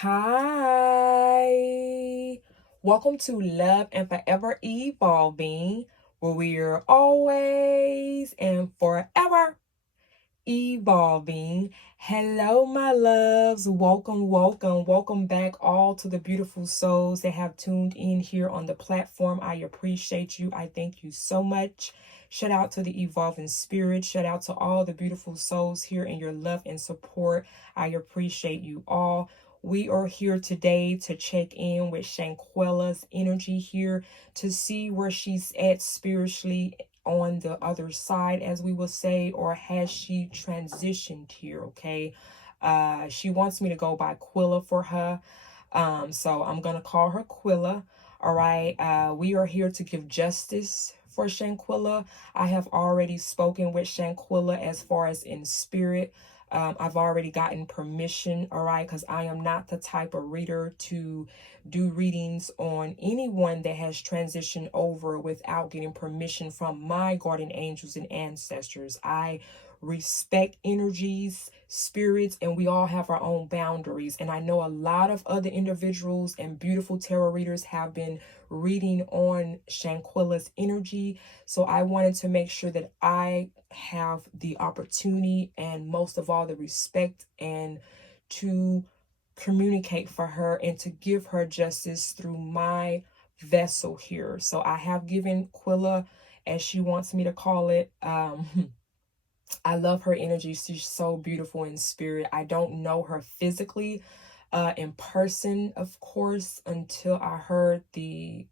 Hi, welcome to Love and Forever Evolving, where we are always and forever evolving. Hello, my loves. Welcome back all to the beautiful souls that have tuned in here on the platform. I appreciate you. I thank you so much. Shout out to the evolving spirit. Shout out to all the beautiful souls here and your love and support. I appreciate you all. We are here today to check in with Shanquella's energy here to see where she's at spiritually on the other side, as we will say, or has she transitioned here? Okay. She wants me to go by Quilla for her. So I'm gonna call her Quilla. All right. We are here to give justice for Shanquella. I have already spoken with Shanquella as far as in spirit. I've already gotten permission, all right, because I am not the type of reader to do readings on anyone that has transitioned over without getting permission from my guardian angels and ancestors. I respect energies, spirits, and we all have our own boundaries. And I know a lot of other individuals and beautiful tarot readers have been reading on Shanquella's energy. So I wanted to make sure that I have the opportunity and most of all the respect and to communicate for her and to give her justice through my vessel here. So I have given Quilla, as she wants me to call it, I love her energy. She's so beautiful in spirit. I don't know her physically in person, of course, until I heard the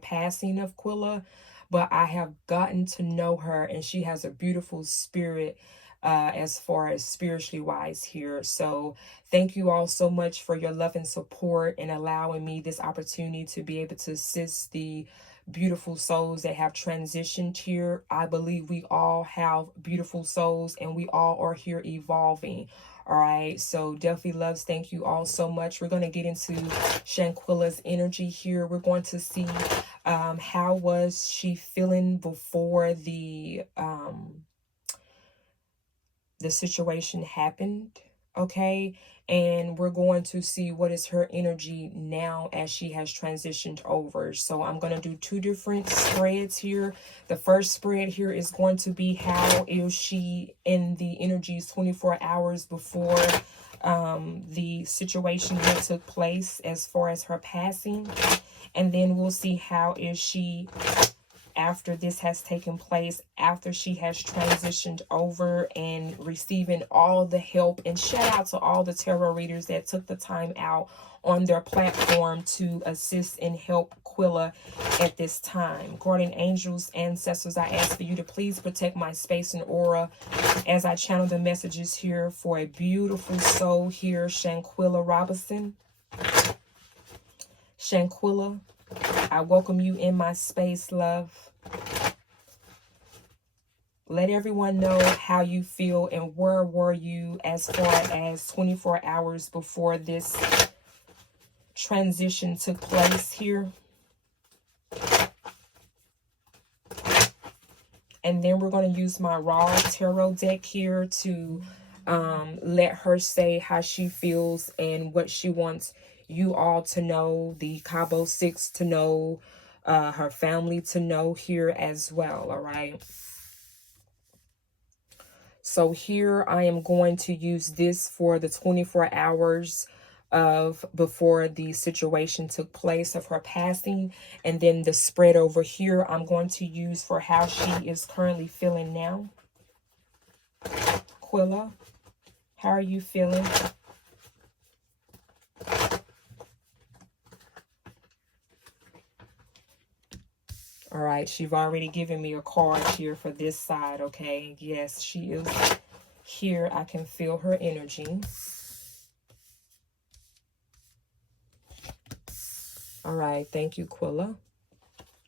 passing of Quilla, but I have gotten to know her and she has a beautiful spirit as far as spiritually wise here. So thank you all so much for your love and support and allowing me this opportunity to be able to assist the beautiful souls that have transitioned here. I believe we all have beautiful souls and we all are here evolving. All right, so definitely loves, thank you all so much. We're going to get into Shanquella's energy here. We're going to see how was she feeling before the situation happened, okay? And we're going to see what is her energy now as she has transitioned over. So I'm going to do two different spreads here. The first spread here is going to be how is she in the energies 24 hours before the situation that took place as far as her passing. And then we'll see how is she after this has taken place, after she has transitioned over and receiving all the help. And shout out to all the tarot readers that took the time out on their platform to assist and help Quilla at this time. Guardian angels, ancestors, I ask for you to please protect my space and aura as I channel the messages here for a beautiful soul here, Shanquella Robinson. Shanquella, I welcome you in my space, love. Let everyone know how you feel and where were you as far as 24 hours before this transition took place here. And then we're going to use my raw tarot deck here to let her say how she feels and what she wants you all to know, the CABO6 to know, her family to know here as well, all right? So here I am going to use this for the 24 hours of before the situation took place of her passing. And then the spread over here I'm going to use for how she is currently feeling now. Quilla, how are you feeling? All right, she's already given me a card here for this side, okay? Yes, she is here. I can feel her energy. All right, thank you, Quilla.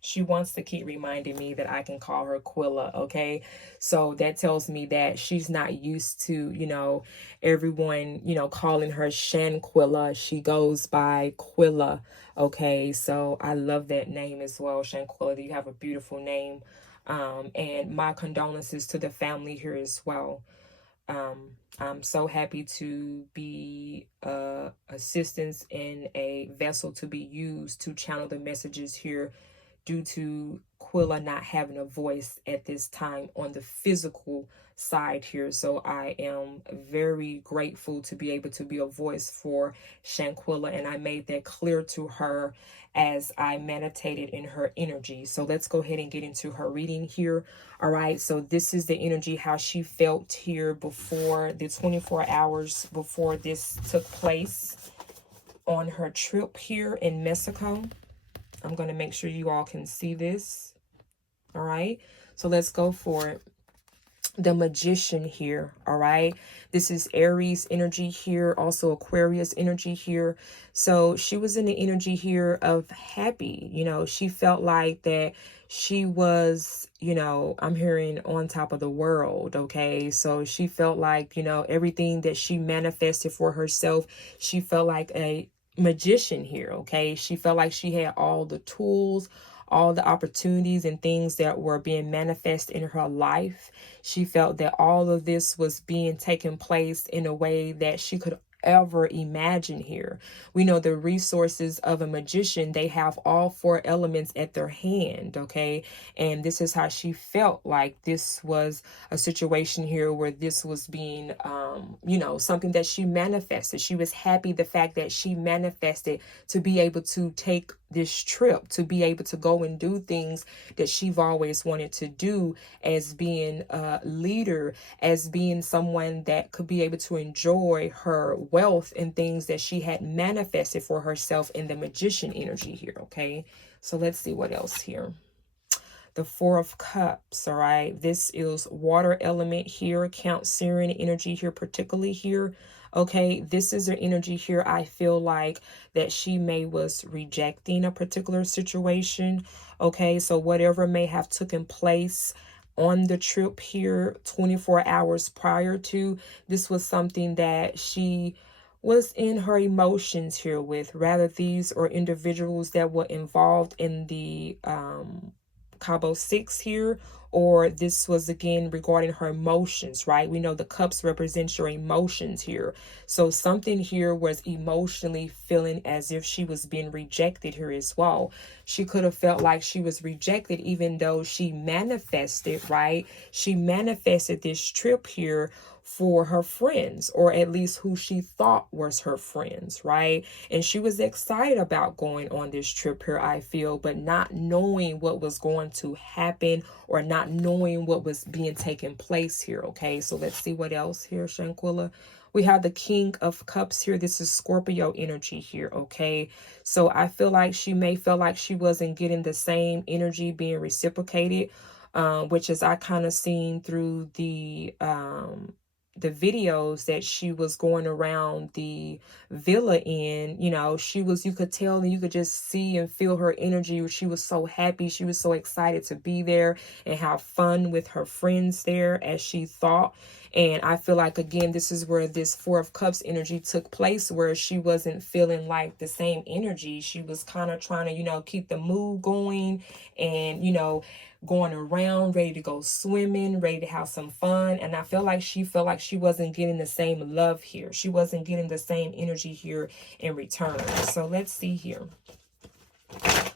She wants to keep reminding me that I can call her Quilla, okay? So that tells me that she's not used to, you know, everyone, you know, calling her Shanquella. She goes by Quilla, okay? So I love that name as well, Shanquella. You have a beautiful name. And my condolences to the family here as well. I'm so happy to be assistance and a vessel to be used to channel the messages here due to Quilla not having a voice at this time on the physical side here. So I am very grateful to be able to be a voice for Shanquella, and I made that clear to her as I meditated in her energy. So let's go ahead and get into her reading here. All right, so this is the energy, how she felt here before the 24 hours before this took place on her trip here in Mexico. I'm going to make sure you all can see this. All right, so let's go for it. The Magician here. All right, this is Aries energy here, also Aquarius energy here. So she was in the energy here of happy. You know, she felt like that she was, you know, I'm hearing on top of the world. Okay, so she felt like, you know, everything that she manifested for herself, she felt like a magician here. Okay, she felt like she had all the tools, all the opportunities and things that were being manifest in her life. She felt that all of this was being taken place in a way that she could ever imagine here. We know the resources of a magician, they have all four elements at their hand, okay? And this is how she felt like this was a situation here where this was being, you know, something that she manifested. She was happy the fact that she manifested to be able to take this trip, to be able to go and do things that she've always wanted to do, as being a leader, as being someone that could be able to enjoy her wealth and things that she had manifested for herself in the magician energy here. Okay, so let's see what else here. The Four of Cups. All right, this is water element here, Cancerian energy here, particularly here. Okay, this is her energy here. I feel like that she may was rejecting a particular situation. Okay, so whatever may have taken place on the trip here 24 hours prior to, this was something that she was in her emotions here with. Rather, these are individuals that were involved in the CABO6 here, or this was again regarding her emotions, right? We know the cups represent your emotions here. So something here was emotionally feeling as if she was being rejected here as well. She could have felt like she was rejected, even though she manifested, right? She manifested this trip here for her friends, or at least who she thought was her friends, right? And she was excited about going on this trip here, I feel, but not knowing what was going to happen, or not knowing what was being taken place here. Okay, so let's see what else here, Shanquella. We have the King of Cups here. This is Scorpio energy here, okay? So I feel like she may feel like she wasn't getting the same energy being reciprocated, which is I kind of seen through the videos that she was going around the villa in. You know, she was, you could tell and you could just see and feel her energy. She was so happy. She was so excited to be there and have fun with her friends there, as she thought. And I feel like, again, this is where this Four of Cups energy took place, where she wasn't feeling like the same energy. She was kind of trying to, you know, keep the mood going and, you know, going around, ready to go swimming, ready to have some fun. And I felt like she wasn't getting the same love here. She wasn't getting the same energy here in return. So let's see here.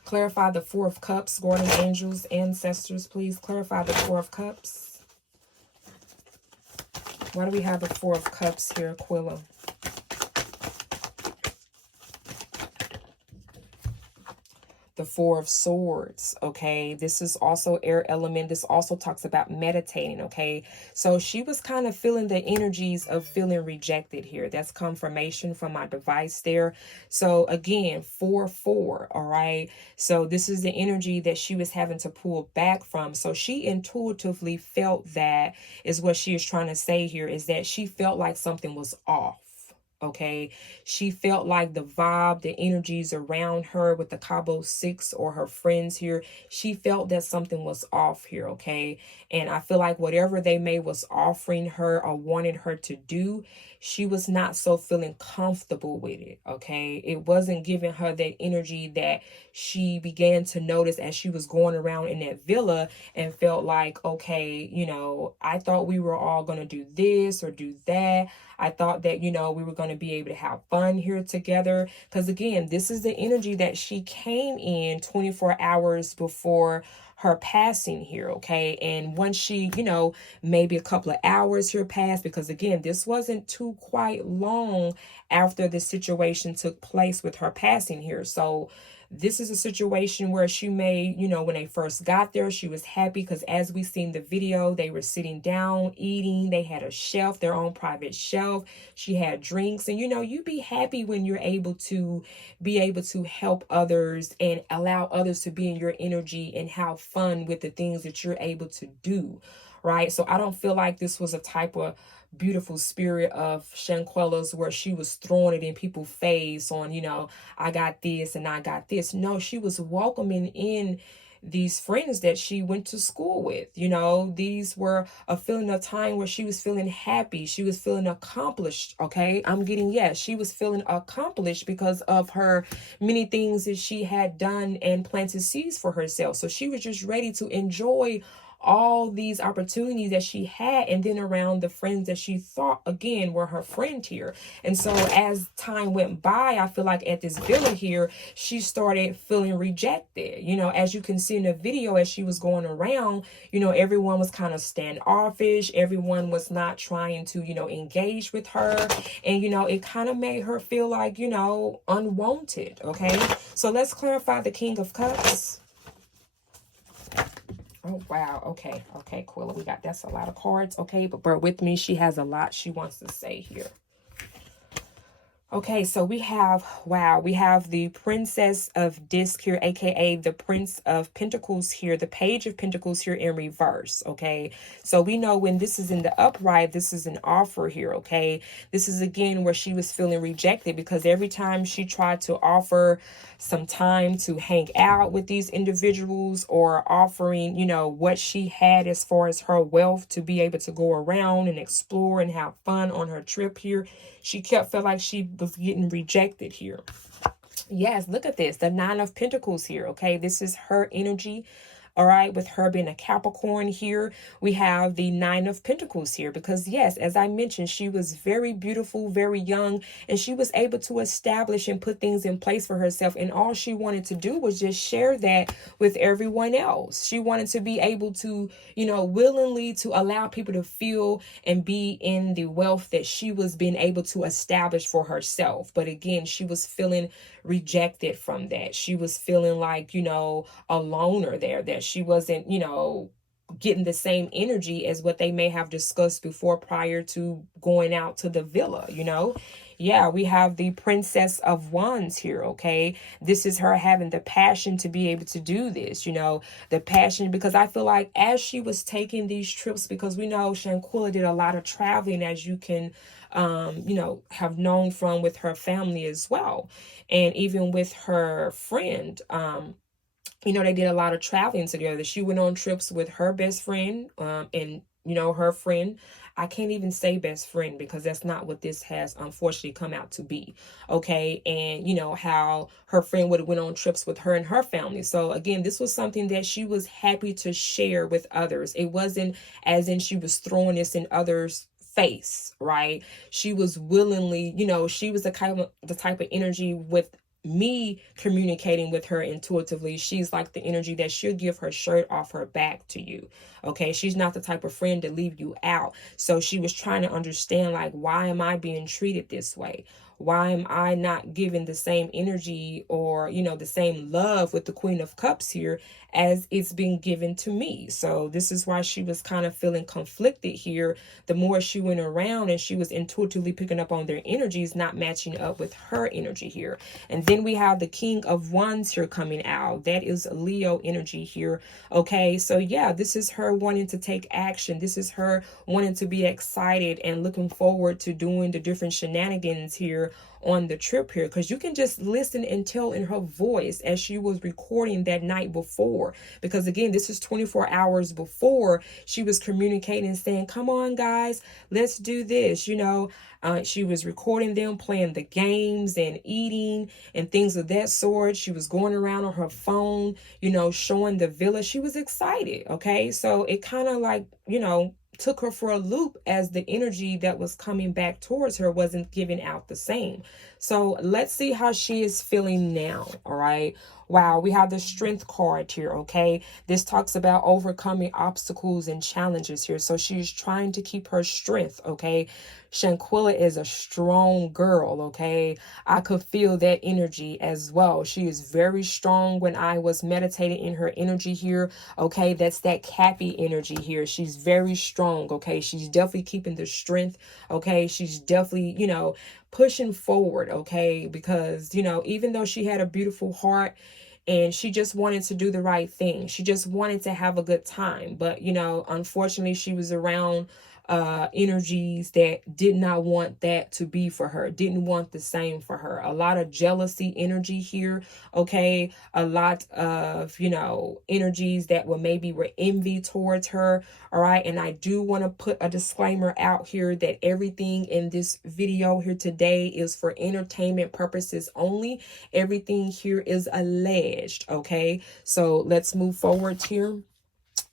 Clarify the Four of Cups, guardian angels, ancestors, please clarify the Four of Cups. Why do we have the Four of Cups here, Aquila? The Four of Swords, okay? This is also air element. This also talks about meditating, okay? So she was kind of feeling the energies of feeling rejected here. That's confirmation from my device there. So again, 4-4, all right? So this is the energy that she was having to pull back from. So she intuitively felt that, is what she is trying to say here, is that she felt like something was off. Okay, she felt like the vibe, the energies around her with the CABO6 or her friends here, she felt that something was off here. Okay, and I feel like whatever they may was offering her or wanted her to do, she was not so feeling comfortable with it. Okay, it wasn't giving her that energy that she began to notice as she was going around in that villa, and felt like, okay, I thought we were all going to do this or do that. I thought that, we were going to be able to have fun here together. Because again, this is the energy that she came in 24 hours before her passing here. Okay. And once she, maybe a couple of hours here passed, because again, this wasn't too quite long after the situation took place with her passing here. So this is a situation where she may, when they first got there, she was happy because as we seen the video, they were sitting down, eating. They had a shelf, their own private shelf. She had drinks. And, you be happy when you're able to help others and allow others to be in your energy and have fun with the things that you're able to do. Right. So I don't feel like this was a type of beautiful spirit of Shanquella's where she was throwing it in people's face on, I got this and I got this. No, she was welcoming in these friends that she went to school with. These were a feeling of time where she was feeling happy. She was feeling accomplished. Okay. She was feeling accomplished because of her many things that she had done and planted seeds for herself. So she was just ready to enjoy all these opportunities that she had, and then around the friends that she thought again were her friend here. And so as time went by, I feel like at this villa here, she started feeling rejected. As you can see in the video, as she was going around, everyone was kind of standoffish. Everyone was not trying to, engage with her. And, it kind of made her feel like, unwanted. Okay. So let's clarify the King of Cups. Oh, wow. Okay. Okay, Quilla. That's a lot of cards. Okay, but bear with me. She has a lot she wants to say here. Okay, so we have the Princess of Disc here, aka the Prince of Pentacles here, the Page of Pentacles here in reverse. Okay, so we know when this is in the upright, this is an offer here. Okay, this is again where she was feeling rejected, because every time she tried to offer some time to hang out with these individuals, or offering, what she had as far as her wealth to be able to go around and explore and have fun on her trip here, she felt like she was getting rejected here. Yes, look at this. The Nine of Pentacles here. Okay, this is her energy. All right, with her being a Capricorn here, we have the Nine of Pentacles here, because yes, as I mentioned, she was very beautiful, very young, and she was able to establish and put things in place for herself. And all she wanted to do was just share that with everyone else. She wanted to be able to, willingly to allow people to feel and be in the wealth that she was being able to establish for herself. But again, she was feeling rejected from that. She was feeling like, a loner there, that she wasn't, getting the same energy as what they may have discussed before prior to going out to the villa. Yeah, we have the Princess of Wands here. Okay, this is her having the passion to be able to do this, the passion, because I feel like as she was taking these trips, because we know Shanquella did a lot of traveling, as you can have known from with her family as well, and even with her friend. They did a lot of traveling together. She went on trips with her best friend, and her friend. I can't even say best friend, because that's not what this has unfortunately come out to be. Okay, and how her friend would have went on trips with her and her family. So again, this was something that she was happy to share with others. It wasn't as in she was throwing this in others' face, right? She was willingly, she was the type of energy with me communicating with her intuitively. She's like the energy that she'll give her shirt off her back to you. Okay, she's not the type of friend to leave you out. So she was trying to understand, like, why am I being treated this way? Why am I not giving the same energy or, you know, the same love with the Queen of Cups here as it's being given to me? So this is why she was kind of feeling conflicted here. The more she went around and she was intuitively picking up on their energies, not matching up with her energy here. And then we have the King of Wands here coming out. That is Leo energy here. Okay, so yeah, this is her wanting to take action. This is her wanting to be excited and looking forward to doing the different shenanigans here on the trip here, because you can just listen and tell in her voice as she was recording that night before, because again, this is 24 hours before she was communicating, saying, come on guys, let's do this, you know. She was recording them playing the games and eating and things of that sort. She was going around on her phone, you know, showing the villa. She was excited. Okay, so it kind of like, you know, took her for a loop, as the energy that was coming back towards her wasn't giving out the same. So let's see how she is feeling now. All right. Wow, we have the Strength card here, okay? This talks about overcoming obstacles and challenges here. So she's trying to keep her strength, okay? Shanquella is a strong girl, okay? I could feel that energy as well. She is very strong. When I was meditating in her energy here, okay? That's that Cappy energy here. She's very strong, okay? She's definitely keeping the strength, okay? She's definitely, you know, pushing forward, okay? Because, you know, even though she had a beautiful heart and she just wanted to do the right thing, she just wanted to have a good time, but, you know, unfortunately she was around energies that did not want that to be for her, didn't want the same for her. A lot of jealousy energy here, okay? A lot of, you know, energies that were envy towards her, all right? And I do want to put a disclaimer out here that everything in this video here today is for entertainment purposes only. Everything here is alleged, okay? So let's move forward here.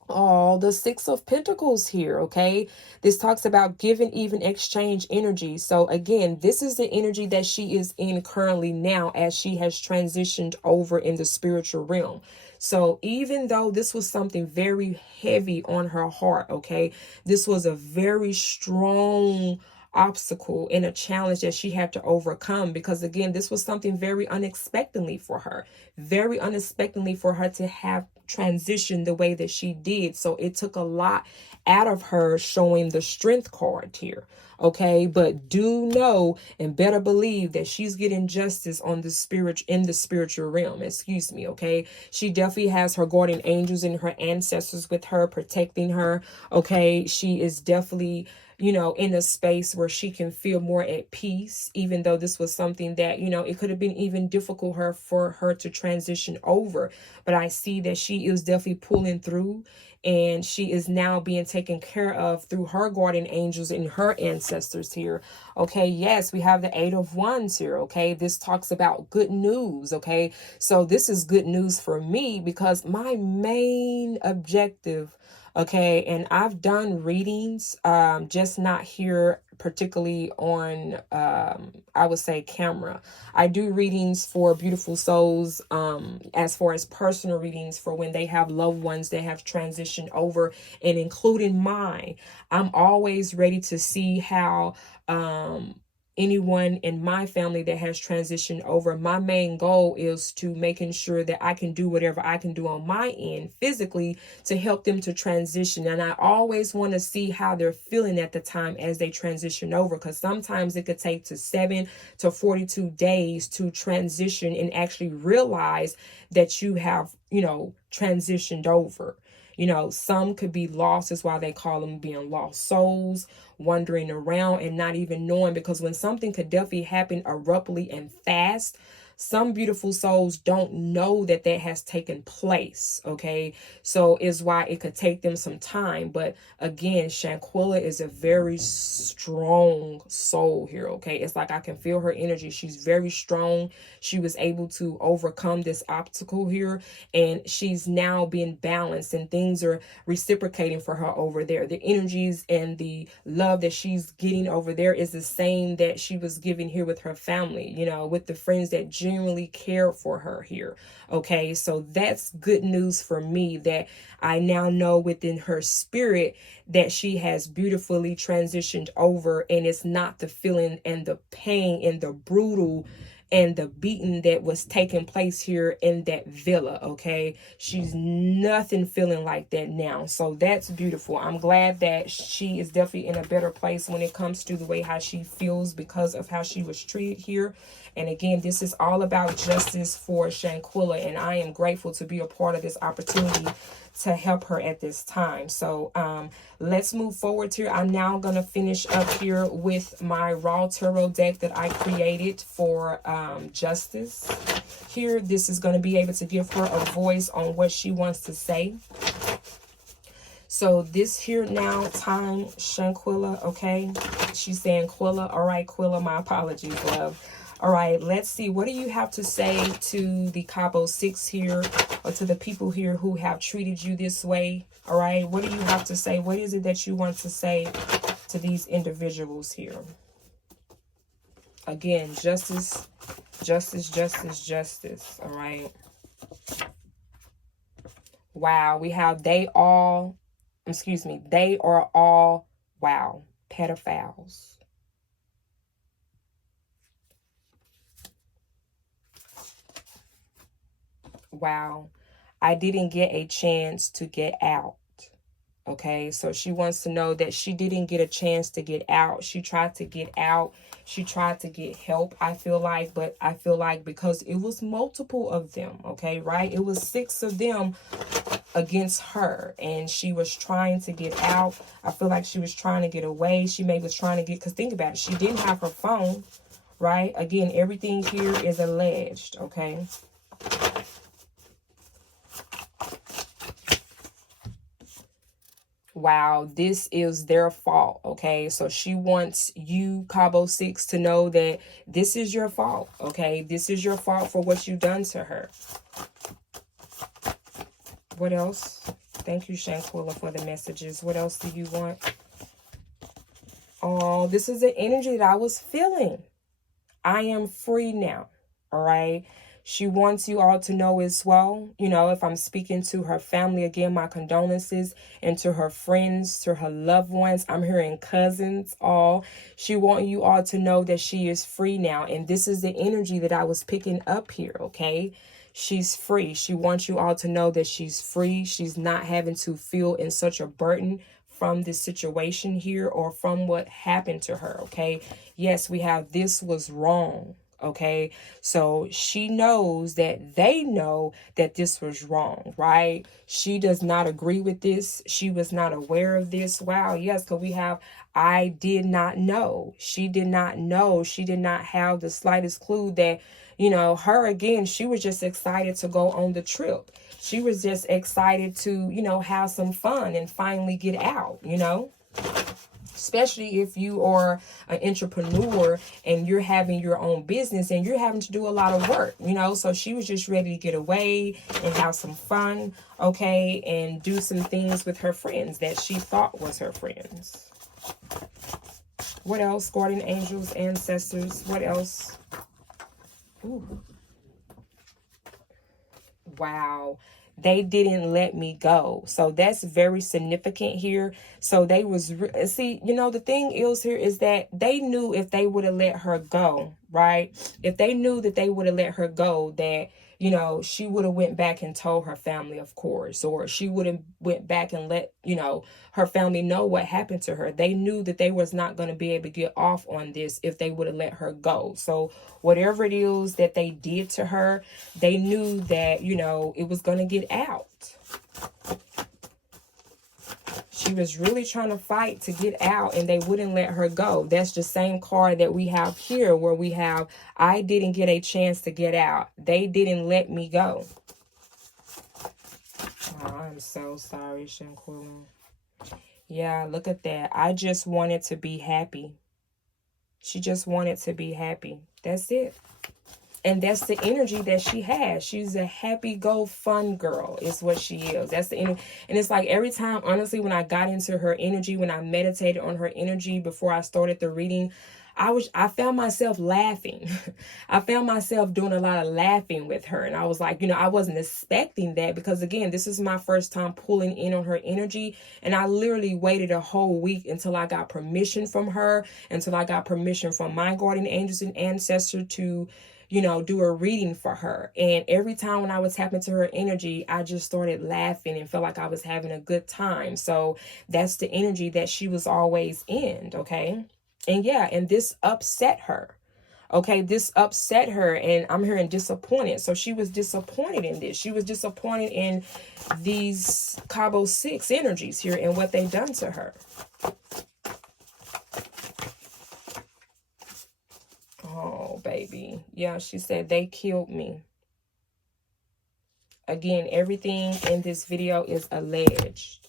Oh, the Six of Pentacles here, okay? This talks about giving, even exchange energy. So again, this is the energy that she is in currently now as she has transitioned over in the spiritual realm. So even though this was something very heavy on her heart, okay? This was a very strong obstacle and a challenge that she had to overcome, because again, this was something very unexpectedly for her, very unexpectedly for her to have transitioned the way that she did. So it took a lot out of her, showing the Strength card here, okay? But do know and better believe that she's getting justice on the in the spiritual realm, excuse me, okay? She definitely has her guardian angels and her ancestors with her, protecting her, okay? She is definitely, you know, in a space where she can feel more at peace, even though this was something that, you know, it could have been even difficult for her to transition over. But I see that she is definitely pulling through, and she is now being taken care of through her guardian angels and her ancestors here. Okay, yes, we have the Eight of Wands here, okay? This talks about good news, okay? So this is good news for me, because my main objective, okay, and I've done readings, just not here particularly on, I would say, camera. I do readings for beautiful souls, as far as personal readings for when they have loved ones that have transitioned over, and including mine. I'm always ready to see how, anyone in my family that has transitioned over. My main goal is to making sure that I can do whatever I can do on my end physically to help them to transition. And I always want to see how they're feeling at the time as they transition over, because sometimes it could take to 7 to 42 days to transition and actually realize that you have, you know, transitioned over. You know, some could be lost, is why they call them being lost souls, wandering around and not even knowing, because when something could definitely happen abruptly and fast, some beautiful souls don't know that that has taken place, okay? So is why it could take them some time. But again, Shanquella is a very strong soul here, okay? It's like I can feel her energy. She's very strong. She was able to overcome this obstacle here, and she's now being balanced, and things are reciprocating for her over there. The energies and the love that she's getting over there is the same that she was giving here with her family, you know, with the friends that genuinely cared for her here. Okay, so that's good news for me, that I now know within her spirit that she has beautifully transitioned over, and it's not the feeling and the pain and the brutal and the beating that was taking place here in that villa. Okay, she's nothing feeling like that now, so that's beautiful. I'm glad that she is definitely in a better place when it comes to the way how she feels because of how she was treated here. And again, this is all about justice for Shanquella, and I am grateful to be a part of this opportunity to help her at this time. So let's move forward here. I'm now going to finish up here with my raw tarot deck that I created for justice. Here, this is going to be able to give her a voice on what she wants to say. So this here now time, Shanquella, okay? She's saying Quilla. All right, Quilla, my apologies, love. All right, let's see. What do you have to say to the CABO6 here, or to the people here who have treated you this way? All right, what do you have to say? What is it that you want to say to these individuals here? Again, justice, justice, justice, justice. All right. Wow, we have they are all, wow, pedophiles. Wow, I didn't get a chance to get out. Okay, so she wants to know that she didn't get a chance to get out. She tried to get out. She tried to get help, I feel like, but I feel like because it was multiple of them, okay, right? It was 6 of them against her, and she was trying to get out. I feel like she was trying to get away. She maybe was trying to get, because think about it, she didn't have her phone, right? Again, everything here is alleged, okay? Wow, this is their fault, okay? So she wants you, CABO6, to know that this is your fault, okay? This is your fault for what you've done to her. What else? Thank you, Shanquella, for the messages. What else do you want? Oh, this is the energy that I was feeling. I am free now, all right? She wants you all to know as well, you know, if I'm speaking to her family, again, my condolences, and to her friends, to her loved ones. I'm hearing cousins, all. She wants you all to know that she is free now. And this is the energy that I was picking up here, okay? She's free. She wants you all to know that she's free. She's not having to feel in such a burden from this situation here, or from what happened to her, okay? Yes, we have this was wrong. Okay, so she knows that they know that this was wrong, right? She does not agree with this. She was not aware of this. Wow, yes, because we have, I did not know. She did not know. She did not have the slightest clue that, you know, her, again, she was just excited to go on the trip. She was just excited to, you know, have some fun and finally get out, you know? Especially if you are an entrepreneur and you're having your own business and you're having to do a lot of work, you know. So she was just ready to get away and have some fun, okay, and do some things with her friends that she thought was her friends. What else? Guardian angels, ancestors. What else? Ooh. Wow. They didn't let me go. So that's very significant here. So they was, see, you know, the thing is here is that they knew if they would have let her go, right? If they knew that they would have let her go, that, you know, she would have went back and told her family, of course, or she would have went back and let, you know, her family know what happened to her. They knew that they was not going to be able to get off on this if they would have let her go. So whatever it is that they did to her, they knew that, you know, it was going to get out. She was really trying to fight to get out, and they wouldn't let her go. That's the same card that we have here, where we have, I didn't get a chance to get out. They didn't let me go. Oh, I'm so sorry, Shanquella. Yeah, look at that. I just wanted to be happy. She just wanted to be happy. That's it. And that's the energy that she has. She's a happy, go, fun girl is what she is. That's the energy. And it's like every time, honestly, when I got into her energy, when I meditated on her energy before I started the reading, I found myself laughing. I found myself doing a lot of laughing with her. And I was like, I wasn't expecting that, because again, this is my first time pulling in on her energy. And I literally waited a whole week until I got permission from her, until I got permission from my guardian angels and ancestor to do a reading for her. And every time when I was tapping to her energy, I just started laughing and felt like I was having a good time. So that's the energy that she was always in. Okay. And yeah, and this upset her. Okay, this upset her, and I'm hearing disappointed. So she was disappointed in this. She was disappointed in these CABO6 energies here and what they've done to her. Oh, baby. Yeah, she said they killed me. Again, everything in this video is alleged.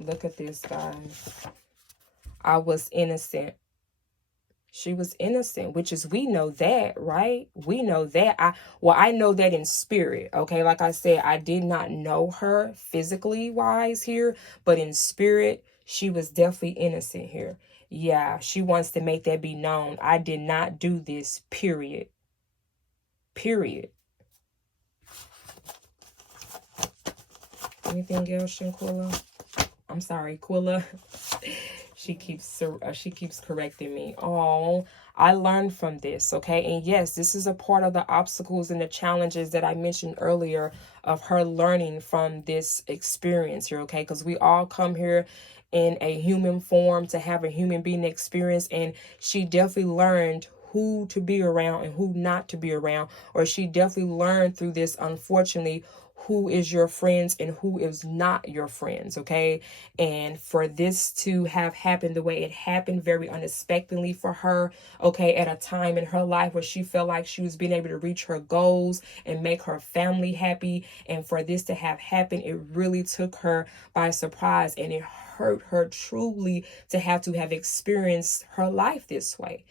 Look at this, guys. I was innocent. She was innocent, which is, we know that, right? We know that. I know that in spirit, okay? Like I said, I did not know her physically wise here, but in spirit, she was definitely innocent here. Yeah, she wants to make that be known. I did not do this, period. Period. Anything else, Shanquella? I'm sorry, Quilla. She keeps correcting me. Oh, I learned from this, okay? And yes, this is a part of the obstacles and the challenges that I mentioned earlier of her learning from this experience here, okay? Because we all come here in a human form to have a human being experience, and she definitely learned who to be around and who not to be around, or she definitely learned through this, unfortunately, who is your friends and who is not your friends, okay? And for this to have happened the way it happened, very unexpectedly for her, okay, at a time in her life where she felt like she was being able to reach her goals and make her family happy, and for this to have happened, it really took her by surprise, and it hurt her truly to have experienced her life this way.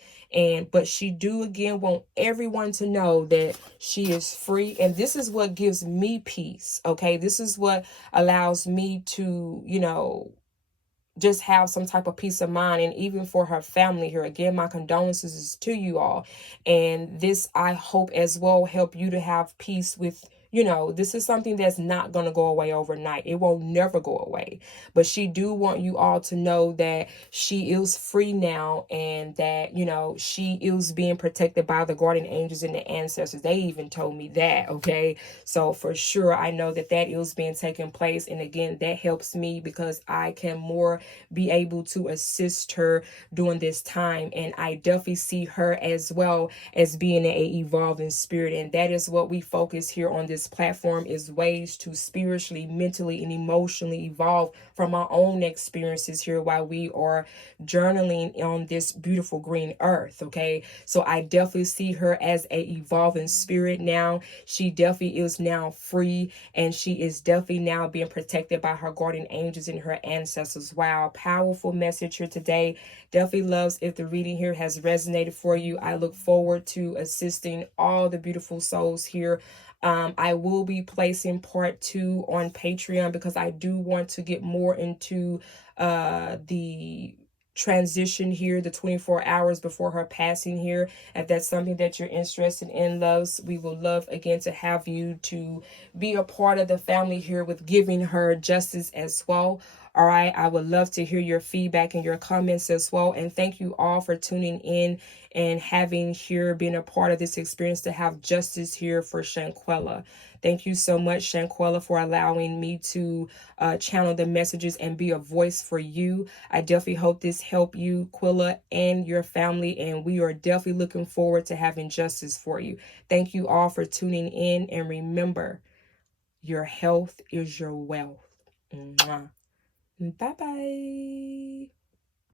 But she do again want everyone to know that she is free, and this is what gives me peace, okay? This is what allows me to just have some type of peace of mind. And even for her family here, again, my condolences to you all, and this, I hope as well, help you to have peace with, this is something that's not going to go away overnight. It won't never go away. But she do want you all to know that she is free now, and that, she is being protected by the guardian angels and the ancestors. They even told me that, okay? So for sure, I know that is being taken place. And again, that helps me because I can more be able to assist her during this time. And I definitely see her as well as being an evolving spirit. And that is what we focus here on this platform, is ways to spiritually, mentally, and emotionally evolve from our own experiences here while we are journaling on this beautiful green earth, okay? So I definitely see her as a evolving spirit now. She definitely is now free, and she is definitely now being protected by her guardian angels and her ancestors. Wow, powerful message here today. Definitely loves if the reading here has resonated for you. I look forward to assisting all the beautiful souls here. I will be placing part 2 on Patreon because I do want to get more into the transition here, the 24 hours before her passing here. If that's something that you're interested in, loves, we will love again to have you to be a part of the family here with giving her justice as well. All right, I would love to hear your feedback and your comments as well. And thank you all for tuning in and having here, being a part of this experience to have justice here for Shanquella. Thank you so much, Shanquella, for allowing me to channel the messages and be a voice for you. I definitely hope this helped you, Quilla, and your family. And we are definitely looking forward to having justice for you. Thank you all for tuning in. And remember, your health is your wealth. Mwah. Bye-bye.